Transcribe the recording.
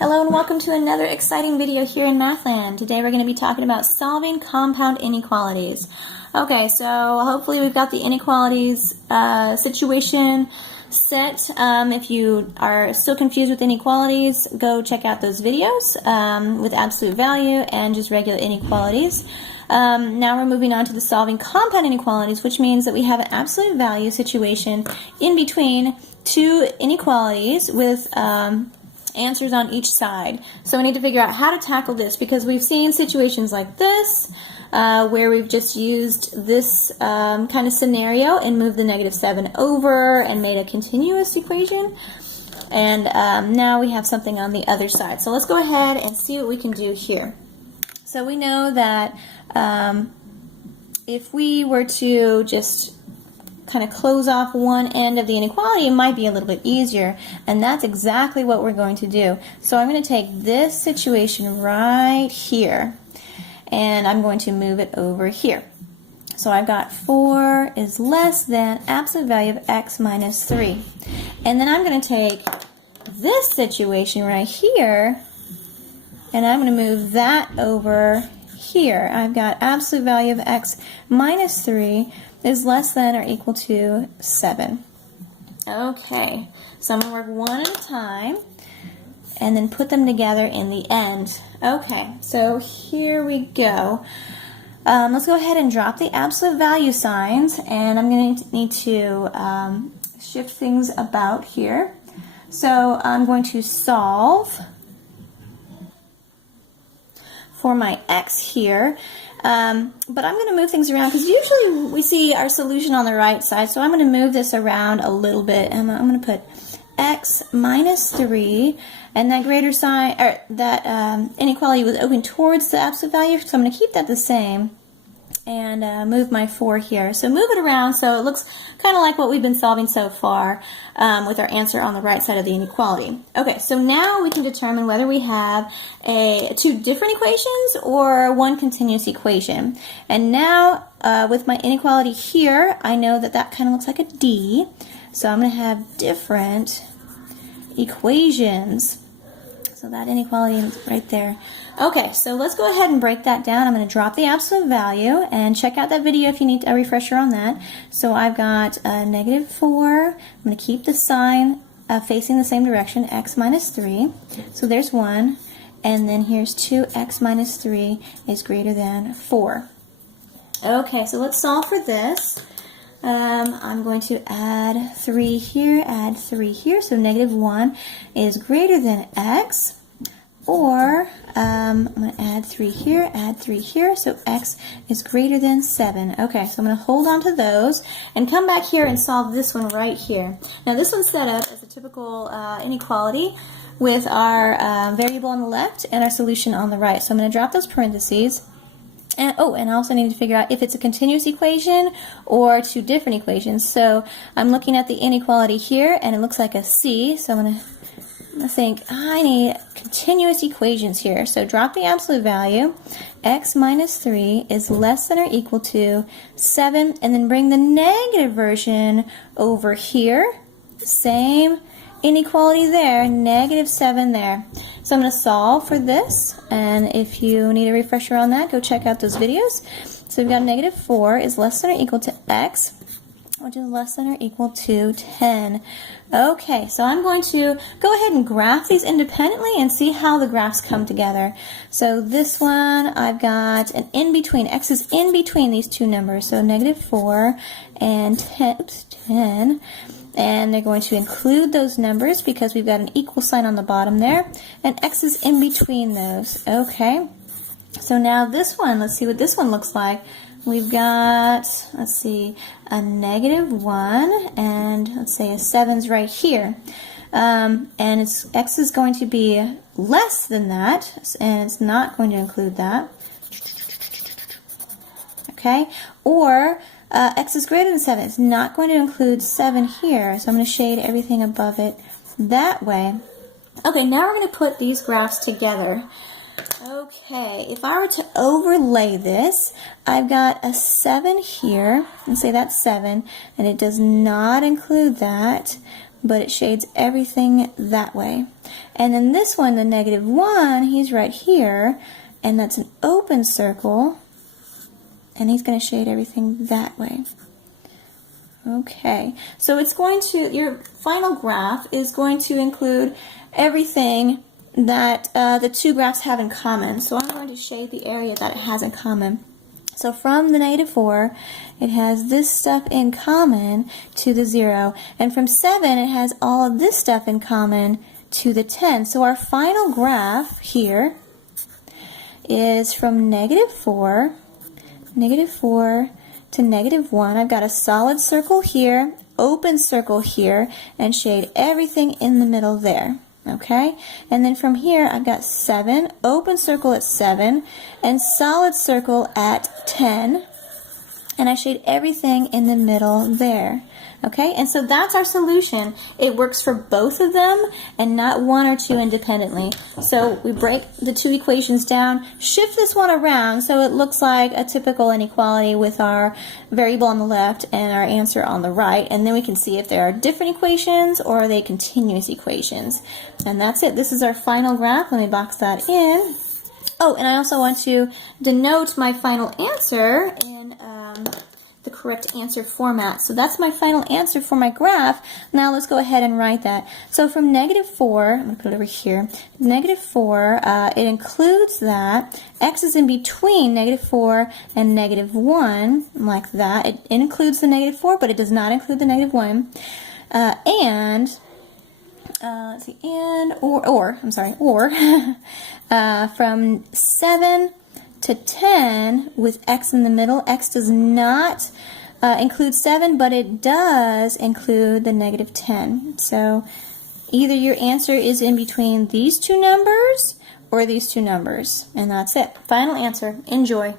Hello and welcome to another exciting video here in Mathland. Today we're going to be talking about solving compound inequalities. Okay, so hopefully we've got the inequalities situation set. If you are still confused with inequalities, go check out those videos with absolute value and just regular inequalities. Now we're moving on to the solving compound inequalities, which means that we have an absolute value situation in between two inequalities with answers on each side. So we need to figure out how to tackle this, because we've seen situations like this where we've just used this kind of scenario and moved the -7 over and made a continuous equation. And now we have something on the other side. So let's go ahead and see what we can do here. So we know that if we were to just kind of close off one end of the inequality, it might be a little bit easier, and that's exactly what we're going to do. So I'm going to take this situation right here and I'm going to move it over here. So I've got 4 is less than absolute value of x minus 3, and then I'm going to take this situation right here and I'm going to move that over here. I've got absolute value of x minus 3 is less than or equal to 7. Okay, so I'm going to work one at a time and then put them together in the end. Okay, so here we go. Let's go ahead and drop the absolute value signs, and I'm going to need to shift things about here. So I'm going to solve for my x here. But I'm going to move things around because usually we see our solution on the right side, so I'm going to move this around a little bit. And I'm going to put x minus 3, and that greater sign, or that inequality was open towards the absolute value, so I'm going to keep that the same and move my 4 here. So move it around so it looks kind of like what we've been solving so far with our answer on the right side of the inequality. Okay, so now we can determine whether we have two different equations or one continuous equation. And now with my inequality here, I know that that kind of looks like a D. So I'm going to have different equations. So that inequality is right there. Okay, so let's go ahead and break that down. I'm going to drop the absolute value and check out that video if you need a refresher on that. So I've got -4. I'm going to keep the sign facing the same direction, x minus 3. So there's 1. And then here's 2x minus 3 is greater than 4. Okay, so let's solve for this. I'm going to add 3 here, add 3 here, so -1 is greater than x, or I'm going to add 3 here, add 3 here, so x is greater than 7. Okay, so I'm going to hold on to those and come back here and solve this one right here. Now this one's set up as a typical inequality with our variable on the left and our solution on the right. So I'm going to drop those parentheses. And, and I also need to figure out if it's a continuous equation or two different equations. So I'm looking at the inequality here, and it looks like a C. So I'm going to think I need continuous equations here. So drop the absolute value. X minus 3 is less than or equal to 7. And then bring the negative version over here. Same inequality there, -7 there. So I'm going to solve for this, and if you need a refresher on that, go check out those videos. So we've got -4 is less than or equal to x, which is less than or equal to 10. Okay, so I'm going to go ahead and graph these independently and see how the graphs come together. So this one, I've got an in between. X is in between these two numbers, so -4 and 10. And they're going to include those numbers because we've got an equal sign on the bottom there, and x is in between those. Okay, so now this one, let's see what this one looks like. We've got, let's see, a -1, and let's say a 7's right here. And x is going to be less than that, and it's not going to include that. Okay, or x is greater than 7. It's not going to include 7 here, so I'm going to shade everything above it that way. Okay, now we're going to put these graphs together. Okay, if I were to overlay this, I've got a 7 here, and say that's 7, and it does not include that, but it shades everything that way. And then this one, the -1, he's right here, and that's an open circle, and he's going to shade everything that way. Okay, so it's going to, your final graph is going to include everything that the two graphs have in common. So I'm going to shade the area that it has in common. So from the -4, it has this stuff in common to the 0. And from 7, it has all of this stuff in common to the 10. So our final graph here is from -4 to -1. I've got a solid circle here, open circle here, and shade everything in the middle there. Okay? And then from here, I've got 7, open circle at 7, and solid circle at 10. And I shade everything in the middle there. Okay, and so that's our solution. It works for both of them and not one or two independently. So we break the two equations down, shift this one around so it looks like a typical inequality with our variable on the left and our answer on the right, and then we can see if there are different equations or are they continuous equations. And that's it. This is our final graph. Let me box that in. Oh, and I also want to denote my final answer in the correct answer format. So that's my final answer for my graph. Now let's go ahead and write that. So from -4, I'm going to put it over here, -4, it includes that. X is in between -4 and -1, like that. It includes the -4, but it does not include the -1. Let's see, from 7 to 10 with X in the middle. X does not include 7, but it does include the -10. So either your answer is in between these two numbers or these two numbers, and that's it. Final answer. Enjoy.